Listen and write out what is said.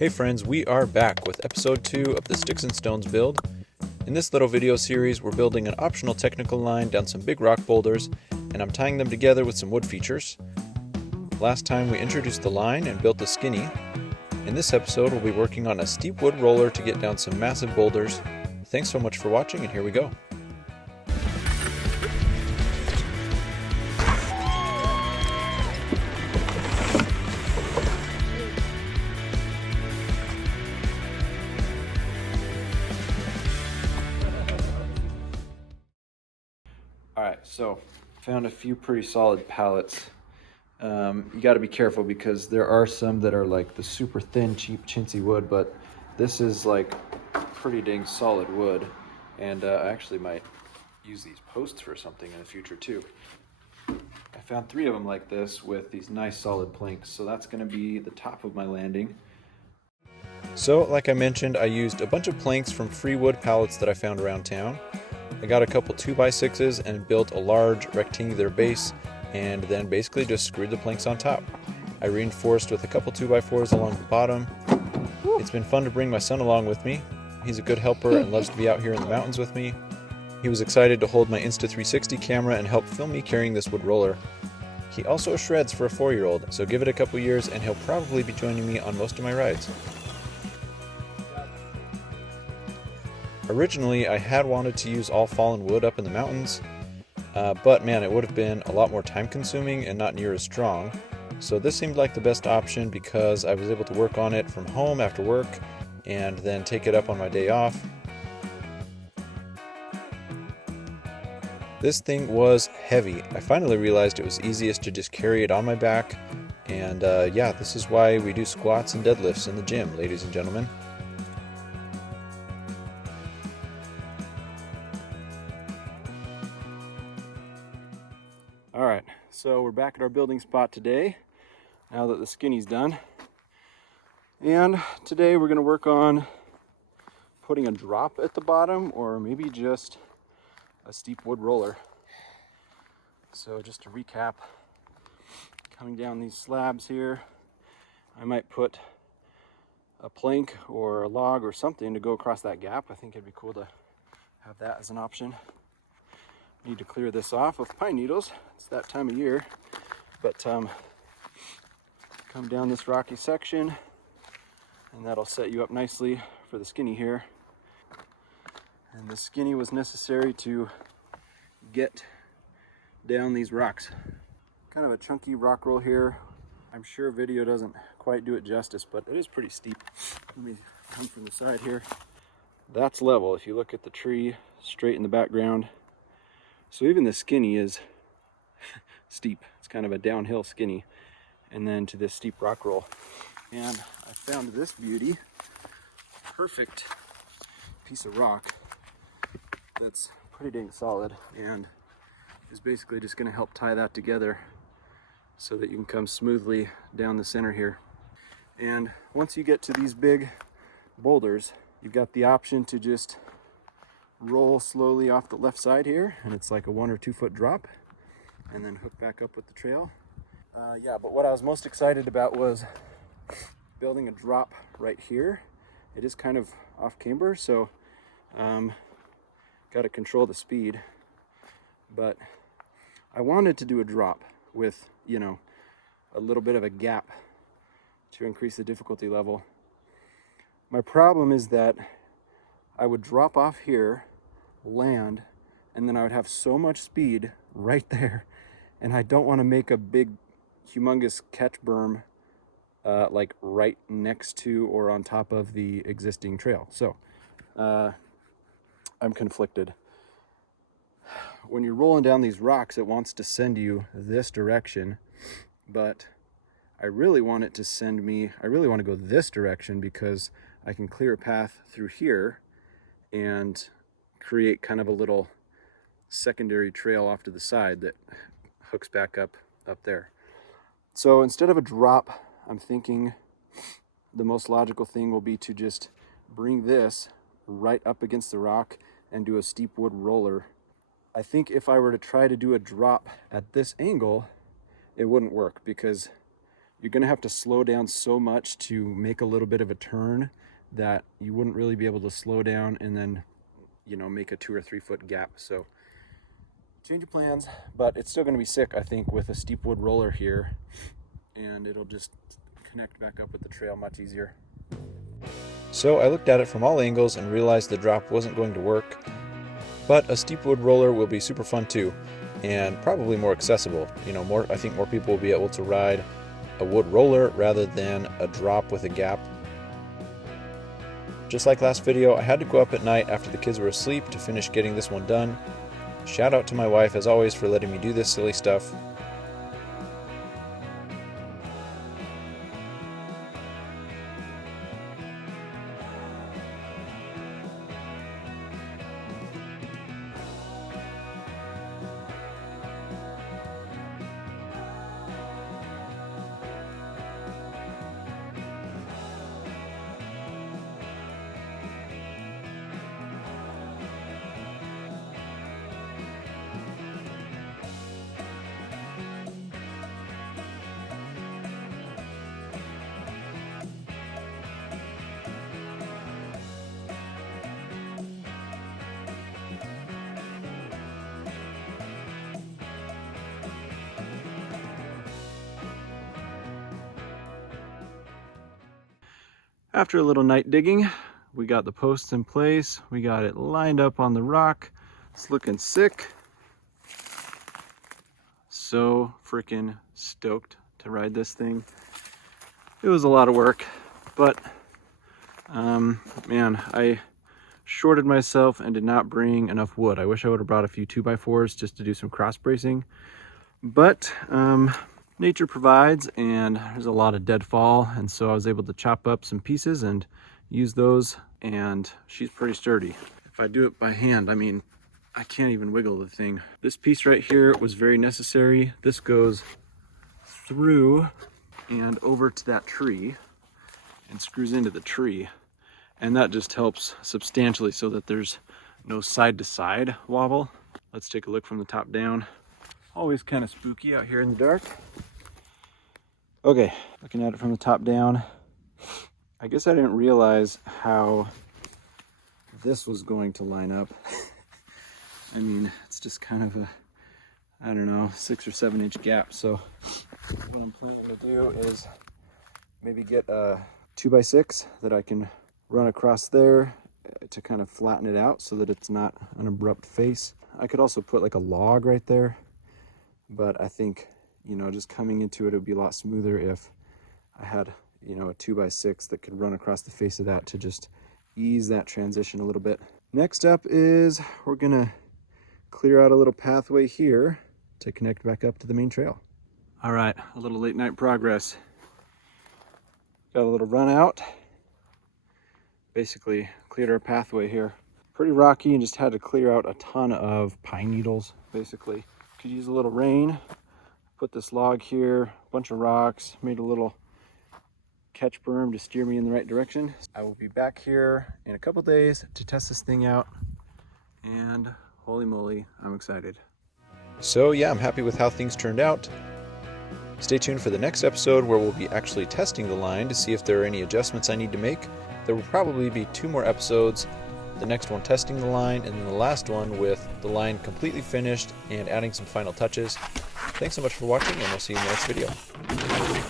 Hey friends, we are back with episode 2 of the Sticks and Stones build. In this little video series, we're building an optional technical line down some big rock boulders, and I'm tying them together with some wood features. Last time we introduced the line and built the skinny. In this episode, we'll be working on a steep wood roller to get down some massive boulders. Thanks so much for watching, and here we go. Alright, so found a few pretty solid pallets. You got to be careful because there are some that are like the super thin, cheap, chintzy wood, but this is like pretty dang solid wood, and I actually might use these posts for something in the future too. I found 3 of them like this with these nice solid planks, so that's going to be the top of my landing. So like I mentioned, I used a bunch of planks from free wood pallets that I found around town. I got a couple 2x6s and built a large rectangular base, and then basically just screwed the planks on top. I reinforced with a couple 2x4s along the bottom. It's been fun to bring my son along with me. He's a good helper and loves to be out here in the mountains with me. He was excited to hold my Insta360 camera and help film me carrying this wood roller. He also shreds for a 4-year-old, so give it a couple years and he'll probably be joining me on most of my rides. Originally, I had wanted to use all fallen wood up in the mountains, but man, it would have been a lot more time consuming and not near as strong. So this seemed like the best option because I was able to work on it from home after work and then take it up on my day off. This thing was heavy. I finally realized it was easiest to just carry it on my back, and yeah, this is why we do squats and deadlifts in the gym, ladies and gentlemen. Alright, so we're back at our building spot today, now that the skinny's done. And today we're going to work on putting a drop at the bottom, or maybe just a steep wood roller. So just to recap, coming down these slabs here, I might put a plank or a log or something to go across that gap. I think it'd be cool to have that as an option. Need to clear this off with pine needles. It's that time of year. But come down this rocky section, and that'll set you up nicely for the skinny here. And the skinny was necessary to get down these rocks. Kind of a chunky rock roll here. I'm sure video doesn't quite do it justice, but it is pretty steep. Let me come from the side here. That's level if you look at the tree straight in the background. So even the skinny is steep. It's kind of a downhill skinny, and then to this steep rock roll. And I found this beauty, perfect piece of rock that's pretty dang solid, and is basically just going to help tie that together so that you can come smoothly down the center here. And once you get to these big boulders, you've got the option to just roll slowly off the left side here, and it's like a 1 or 2 foot drop, and then hook back up with the trail. Yeah, but what I was most excited about was building a drop right here. It is kind of off camber, so got to control the speed, but I wanted to do a drop with, you know, a little bit of a gap to increase the difficulty level. My problem is that I would drop off here, land, and then I would have so much speed right there, and I don't want to make a big humongous catch berm like right next to or on top of the existing trail. So I'm conflicted. When you're rolling down these rocks, it wants to send you this direction, but I really want it to send me, I really want to go this direction because I can clear a path through here and create kind of a little secondary trail off to the side that hooks back up there. So instead of a drop, I'm thinking the most logical thing will be to just bring this right up against the rock and do a steep wood roller. I think if I were to try to do a drop at this angle, it wouldn't work because you're going to have to slow down so much to make a little bit of a turn that you wouldn't really be able to slow down and then, you know, make a 2 or 3 foot gap. So change of plans, but it's still going to be sick, I think, with a steep wood roller here, and it'll just connect back up with the trail much easier. So I looked at it from all angles and realized the drop wasn't going to work, but a steep wood roller will be super fun too, and probably more accessible. You know, I think more people will be able to ride a wood roller rather than a drop with a gap. Just like last video, I had to go up at night after the kids were asleep to finish getting this one done. Shout out to my wife, as always, for letting me do this silly stuff. After a little night digging, we got the posts in place. We got it lined up on the rock. It's looking sick. So freaking stoked to ride this thing. It was a lot of work, but man, I shorted myself and did not bring enough wood. I wish I would have brought a few 2x4s just to do some cross bracing, but nature provides, and there's a lot of deadfall, and so I was able to chop up some pieces and use those, and she's pretty sturdy. If I do it by hand, I mean, I can't even wiggle the thing. This piece right here was very necessary. This goes through and over to that tree and screws into the tree, and that just helps substantially so that there's no side to side wobble. Let's take a look from the top down. Always kind of spooky out here in the dark. Okay, looking at it from the top down, I guess I didn't realize how this was going to line up. I mean, it's just kind of a, I don't know, 6 or 7 inch gap. So what I'm planning to do is maybe get a 2x6 that I can run across there to kind of flatten it out so that it's not an abrupt face. I could also put like a log right there, but I think, you know, just coming into it would be a lot smoother if I had, you know, a 2x6 that could run across the face of that to just ease that transition a little bit. Next up is we're gonna clear out a little pathway here to connect back up to the main trail. All right, a little late night progress. Got a little run out. Basically cleared our pathway here. Pretty rocky and just had to clear out a ton of pine needles, basically. Could use a little rain. Put this log here, a bunch of rocks, made a little catch berm to steer me in the right direction. I will be back here in a couple days to test this thing out, and holy moly, I'm excited. So yeah, I'm happy with how things turned out. Stay tuned for the next episode where we'll be actually testing the line to see if there are any adjustments I need to make. There will probably be 2 more episodes, the next one testing the line, and then the last one with the line completely finished and adding some final touches. Thanks so much for watching, and we'll see you in the next video.